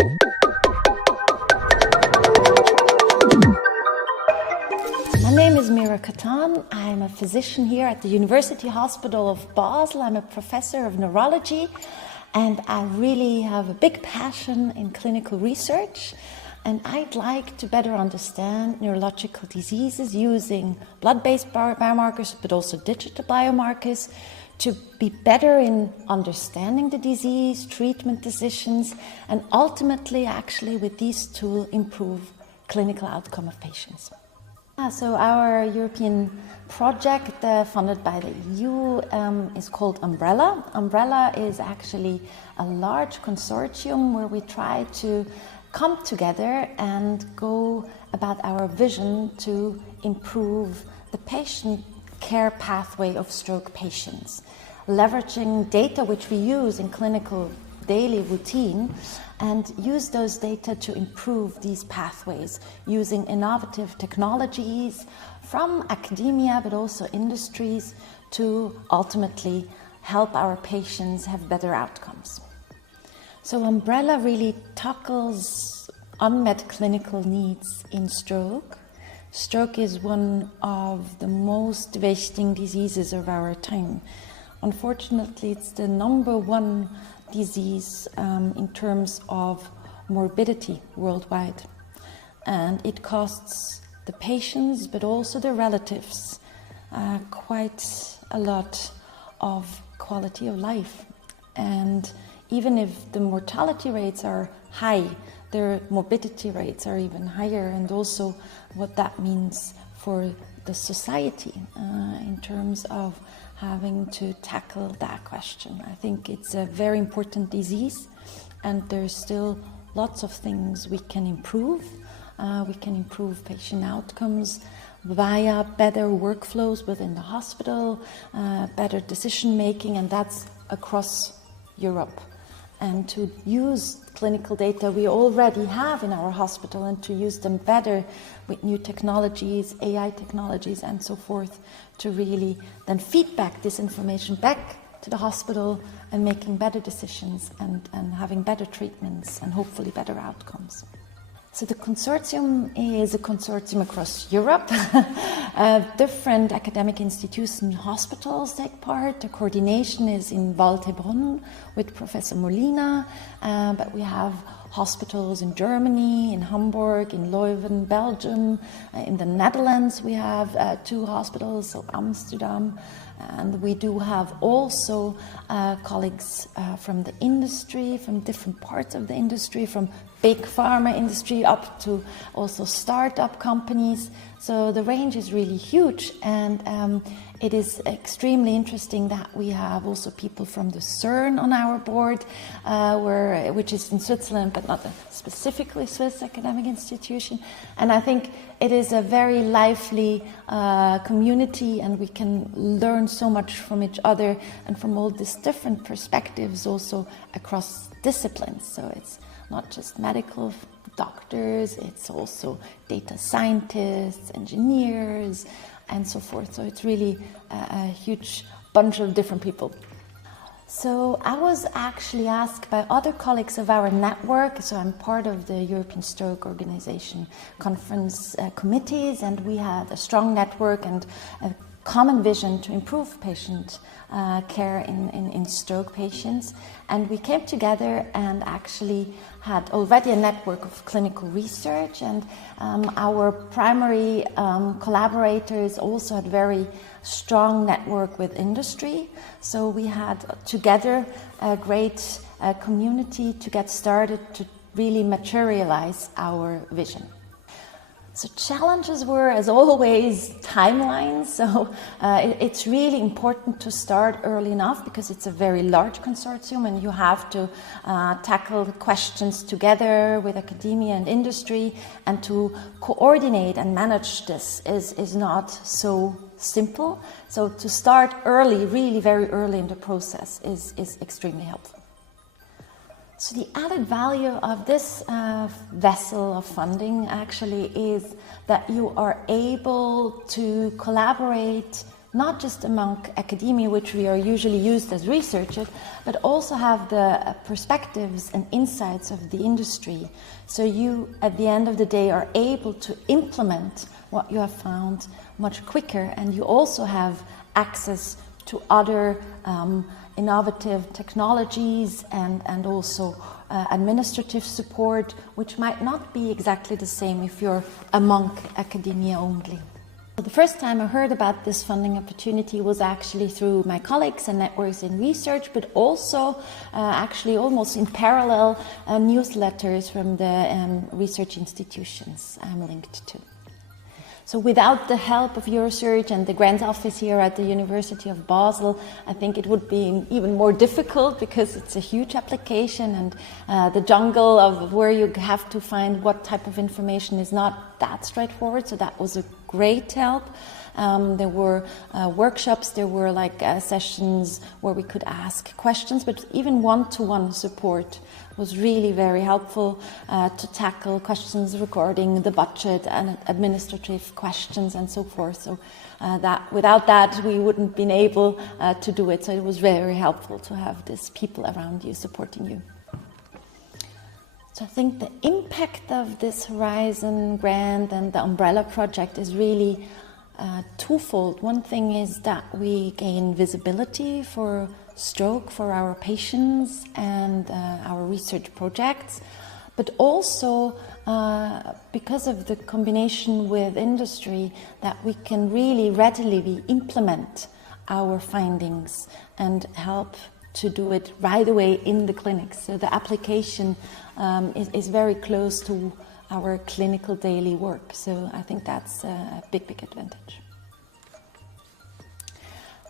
My name is Mira Katan. I'm a physician here at the University Hospital of Basel. I'm a professor of neurology, and I really have a big passion in clinical research. And I'd like to better understand neurological diseases using blood-based biomarkers, but also digital biomarkers, to be better in understanding the disease, treatment decisions, and ultimately, actually, with these tools, improve clinical outcome of patients. So our European project funded by the EU is called Umbrella. Umbrella is actually a large consortium where we try to come together and go about our vision to improve the patient care pathway of stroke patients, leveraging data which we use in clinical daily routine, and use those data to improve these pathways using innovative technologies from academia but also industries to ultimately help our patients have better outcomes. So Umbrella really tackles unmet clinical needs in stroke. Stroke is one of the most devastating diseases of our time. Unfortunately, it's the #1 disease in terms of morbidity worldwide. And it costs the patients, but also the relatives, quite a lot of quality of life. And even if the mortality rates are high, their morbidity rates are even higher, and also what that means for the society in terms of having to tackle that question. I think it's a very important disease, and there's still lots of things we can improve. We can improve patient outcomes via better workflows within the hospital, better decision making, and that's across Europe. And to use clinical data we already have in our hospital and to use them better with new technologies, AI technologies and so forth, to really then feed back this information back to the hospital and making better decisions and having better treatments and hopefully better outcomes. So the consortium is a consortium across Europe. Different academic institutions and hospitals take part. The coordination is in Waldhebrunn with Professor Molina, but we have hospitals in Germany, in Hamburg, in Leuven, Belgium. In the Netherlands we have 2 hospitals, so Amsterdam. And we do have also colleagues from the industry, from different parts of the industry, from big pharma industry up to also startup companies. So the range is really huge, and it is extremely interesting that we have also people from the CERN on our board, which is in Switzerland, but not a specifically Swiss academic institution. And I think it is a very lively community, and we can learn so much from each other and from all these different perspectives also across disciplines. So it's not just medical doctors, it's also data scientists, engineers, and so forth. So it's really a huge bunch of different people. So I was actually asked by other colleagues of our network, so I'm part of the European Stroke Organization conference committees, and we had a strong network and a common vision to improve patient care in stroke patients. And we came together and actually had already a network of clinical research, and our primary collaborators also had very strong network with industry. So we had together a great community to get started to really materialize our vision. So challenges were, as always, timelines. So it's really important to start early enough because it's a very large consortium and you have to tackle the questions together with academia and industry, and to coordinate and manage this is not so simple. So to start early, really very early in the process is extremely helpful. So the added value of this vessel of funding actually is that you are able to collaborate not just among academia, which we are usually used as researchers, but also have the perspectives and insights of the industry. So you, at the end of the day, are able to implement what you have found much quicker, and you also have access to other innovative technologies and also administrative support, which might not be exactly the same if you're among academia only. The first time I heard about this funding opportunity was actually through my colleagues and networks in research, but also actually almost in parallel newsletters from the research institutions I'm linked to. So without the help of Euresearch and the grants office here at the University of Basel, I think it would be even more difficult, because it's a huge application, and the jungle of where you have to find what type of information is not that straightforward. So that was a great help. There were workshops, there were sessions where we could ask questions, but even one-to-one support was really very helpful to tackle questions regarding the budget and administrative questions and so forth. So without that, we wouldn't been able to do it. So it was very helpful to have these people around you supporting you. So I think the impact of this Horizon grant and the umbrella project is really twofold. One thing is that we gain visibility for stroke for our patients and our research projects, but also because of the combination with industry, that we can really readily implement our findings and help to do it right away in the clinics. So the application is very close to our clinical daily work. So I think that's a big advantage.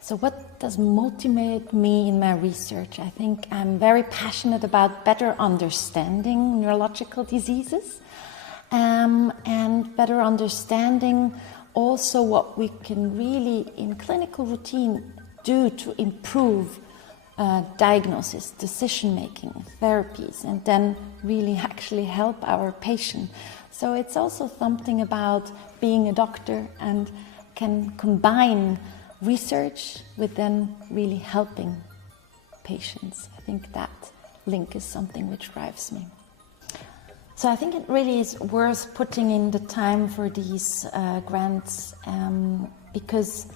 So what does motivate me in my research? I think I'm very passionate about better understanding neurological diseases and better understanding also what we can really in clinical routine do to improve diagnosis, decision-making, therapies, and then really actually help our patient. So it's also something about being a doctor and can combine research with then really helping patients. I think that link is something which drives me. So I think it really is worth putting in the time for these grants because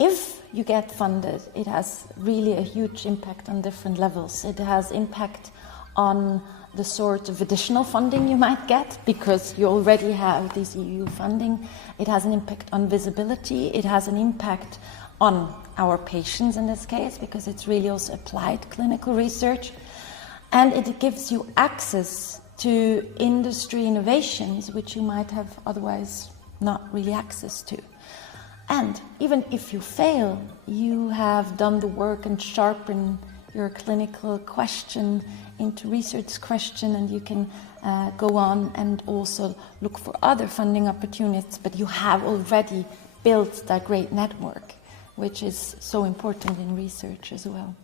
if you get funded, it has really a huge impact on different levels. It has impact on the sort of additional funding you might get because you already have this EU funding. It has an impact on visibility. It has an impact on our patients in this case because it's really also applied clinical research. And it gives you access to industry innovations which you might have otherwise not really access to. And even if you fail, you have done the work and sharpened your clinical question into research question, and you can go on and also look for other funding opportunities, but you have already built that great network, which is so important in research as well.